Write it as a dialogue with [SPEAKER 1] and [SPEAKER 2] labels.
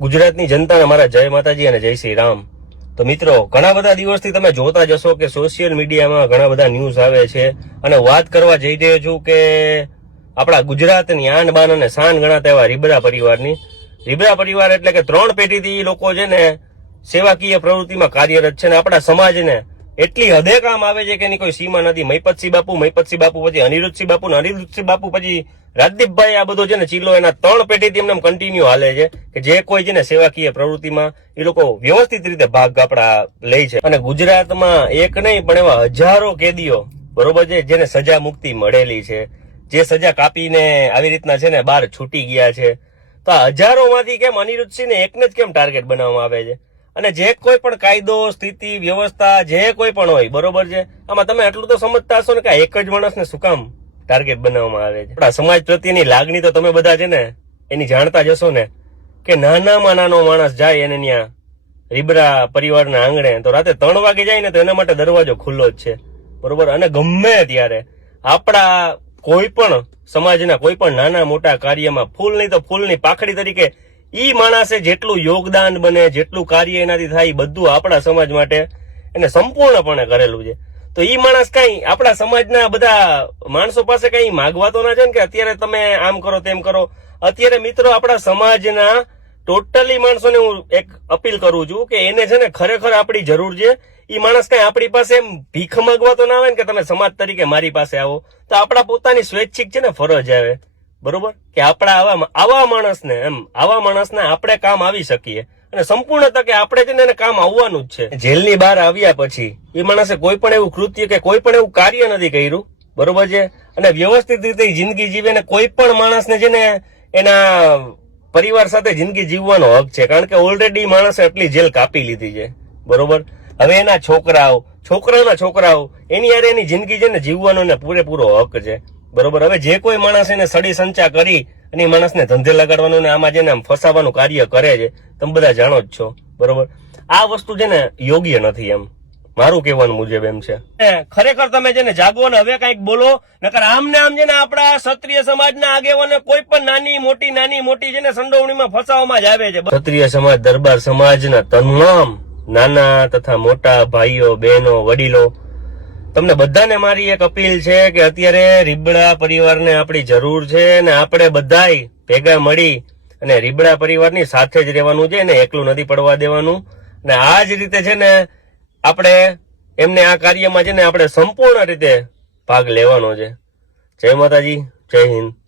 [SPEAKER 1] ગુજરાતની જનતાને મારા જય માતાજી અને જય શ્રી રામ. તો મિત્રો, ઘણા બધા દિવસથી તમે જોતા જશો કે સોશિયલ મીડિયામાં ઘણા બધા ન્યૂઝ આવે છે. અને વાત કરવા જઈ રહ્યો છું કે આપણા ગુજરાતની આન બાન અને શાન ગણાતા એવા રીબડા પરિવારની. રીબરા પરિવાર એટલે કે ત્રણ પેઢીથી લોકો છે ને સેવાકીય પ્રવૃત્તિમાં કાર્યરત છે ને આપણા સમાજને એટલી હદે કામ આવે છે કે એની કોઈ સીમા નથી. મૈપતસિંહ બાપુ મૈપતસિંહ બાપુ પછી અનિરુદ્ધસિંહ બાપુ ને અનિરુદ્ધસિંહ બાપુ પછી રાજદીપભાઈ આ બધો છે ને ચીલો, એના ત્રણ પેઢીથી એમને કન્ટિન્યુ હાલે છે કે જે કોઈ છે ને સેવાકીય પ્રવૃત્તિમાં એ લોકો વ્યવસ્થિત રીતે ભાગ આપણા લે છે. અને ગુજરાતમાં એક નહીં, પણ એવા હજારો કેદીઓ બરોબર છે, જેને સજા મુક્તિ મળેલી છે. જે સજા કાપીને આવી રીતના છે ને બહાર છૂટી ગયા છે. તો આ હજારોમાંથી કેમ અનિરુદ્ધસિંહને એકને જ કેમ ટાર્ગેટ બનાવવામાં આવે છે? અને જે કોઈ પણ કાયદો, સ્થિતિ, વ્યવસ્થા, જે કોઈ પણ હોય, બરોબર છે? આમાં તમે એટલું તો સમજતા હશો ને કે એક જ માણસને શું કામ ટાર્ગેટ બનાવવામાં આવે છે? આપણા સમાજ પ્રત્યેની લાગણી તો તમે બધા છે ને, એની જાણતા જશો ને કે નાનામાં નાનો માણસ જાય એને ત્યાં રીબરા પરિવારના આંગણે, તો રાતે ત્રણ વાગે જાય ને તો એના માટે દરવાજો ખુલ્લો જ છે. બરોબર? અને ગમે ત્યારે આપણા કોઈ પણ સમાજના કોઈ પણ નાના મોટા કાર્યમાં ફૂલ નહીં તો ફૂલની પાખડી તરીકે ઈ માણસે જેટલું યોગદાન બને, જેટલું કાર્ય એનાથી થાય બધું આપણા સમાજ માટે એને સંપૂર્ણપણે કરેલું છે. તો ઈ માણસ કઈ આપણા સમાજના બધા માણસો પાસે કઈ માગવા તો ના છે ને કે અત્યારે તમે આમ કરો, તેમ કરો. અત્યારે મિત્રો આપણા સમાજના ટોટલી માણસોને હું એક અપીલ કરું છું કે એને છે ને ખરેખર આપણી જરૂર છે. ઈ માણસ કઈ આપણી પાસે એમ ભીખ માગવા તો ના આવે ને કે તમે સમાજ તરીકે મારી પાસે આવો. તો આપણા પોતાની સ્વૈચ્છિક છે ને ફરજ આવે. બરોબર? કે આપણા આવા આવા માણસને એમ, આવા માણસને આપણે કામ આવી શકીએ. અને સંપૂર્ણ તકે આપણે છે એને કામ આવવાનું જ છે. જેલની બહાર આવ્યા પછી, એ માણસે કોઈ પણ એવું કૃત્ય કે કોઈ પણ એવું કાર્ય નથી કર્યું. બરોબર છે? અને વ્યવસ્થિત રીતે જિંદગી જીવે ને કોઈ પણ માણસને છે ને એના પરિવાર સાથે જિંદગી જીવવાનો હક છે. કારણ કે ઓલરેડી માણસે એટલી જેલ કાપી લીધી છે. બરોબર? હવે એના છોકરાઓ, છોકરાના છોકરાઓ, એની યારે એની જિંદગી છે ને જીવવાનો ને પૂરેપૂરો હક છે. બરોબર? હવે જે કોઈ માણસ એને સડી સંચા કરી અને એ માણસને ધંધે લગાડવાનું ને આમાં જેને આમ ફસાવાનું કાર્ય કરે છે તમે બધા જાણો જ છો. બરોબર? આ વસ્તુ છે ને યોગ્ય નથી એમ. મારું કહેવાનું મુજબ એમ છે. ખરેખર તમે છે ને જાગો ને હવે કંઈક બોલો નકર આમ ને આમ છે ને આપણા ક્ષત્રિય સમાજના આગેવાનો કોઈ પણ નાની મોટી નાની મોટી છે ને સંડોવણીમાં ફસાવામાં જ આવે છે. ક્ષત્રિય સમાજ દરબાર સમાજના તમામ નાના તથા મોટા ભાઈઓ બહેનો વડીલો તમને બધાને મારી એક અપીલ છે કે અત્યારે રીબડા પરિવારને આપણી જરૂર છે અને આપણે બધાય ભેગા મળી અને રીબડા પરિવારની સાથે જ રહેવાનું છે ને એકલું નથી પડવા દેવાનું. અને આ જ રીતે છે ને આપણે એમને આ કાર્યમાં છે ને આપણે સંપૂર્ણ રીતે ભાગ લેવાનો છે. જય માતાજી, જય હિન્દ.